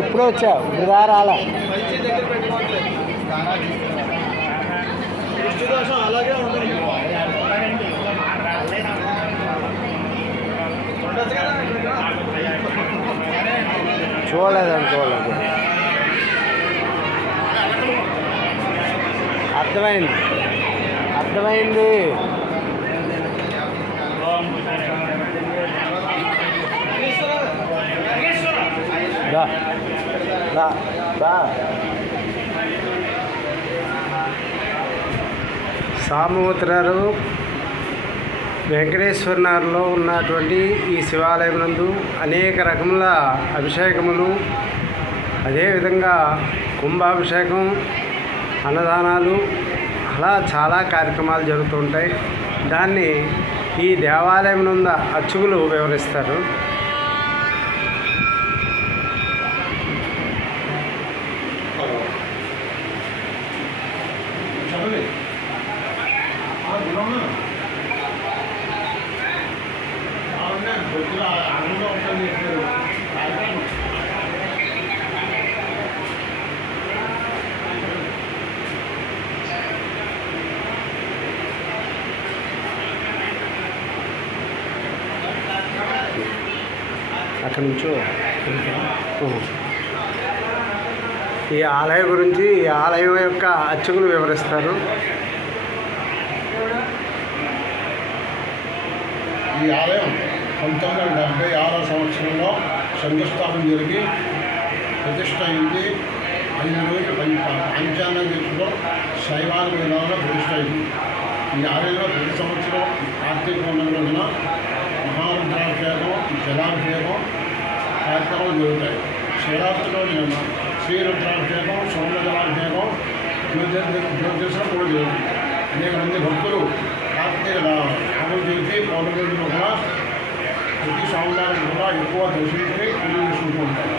ఎప్పుడు వచ్చావు ఇప్పుడు రాలా అలాగే ఉంటుంది. చూడలేదు అర్థమైంది సామూత్రాలు వెంకటేశ్వరనగర్లో ఉన్నటువంటి ఈ శివాలయం నందు అనేక రకముల అభిషేకములు, అదేవిధంగా కుంభాభిషేకం, అన్నదానాలు, అలా చాలా కార్యక్రమాలు జరుగుతుంటాయి. దాన్ని ఈ దేవాలయం నందు అర్చకులు వివరిస్తారు. అక్కడి నుంచో ఈ ఆలయం గురించి ఈ ఆలయం యొక్క అర్చకులు వివరిస్తారు. ఈ ఆలయం 1976 సంవత్సరంలో శంకుస్థాపన జరిగి ప్రతిష్ట అయింది. 5 రోజులు పంచాంగ దీక్షలో శైవాల విధానంలో ప్రతిష్ట అయింది. ఈ ఆలయంలో ప్రతి సంవత్సరం కార్తీక పౌర్ణమి రోజున మహారుద్రాభిషేకం, జలాభిషేకం కార్యక్రమాలు జరుగుతాయి. శివరాత్రి రోజున శ్రీరుద్రాభిషేకం, సోమ జలాభిషేకం, జ్యోతిషం కూడా జరుగుతుంది. అనేక మంది భక్తులు కార్తీక నాగుల చవితి పౌర్ణమి రోజున కూడా ప్రతి సోమవారం కూడా ఎక్కువ దర్శించి పూజలు చేసుకుంటూ ఉంటారు.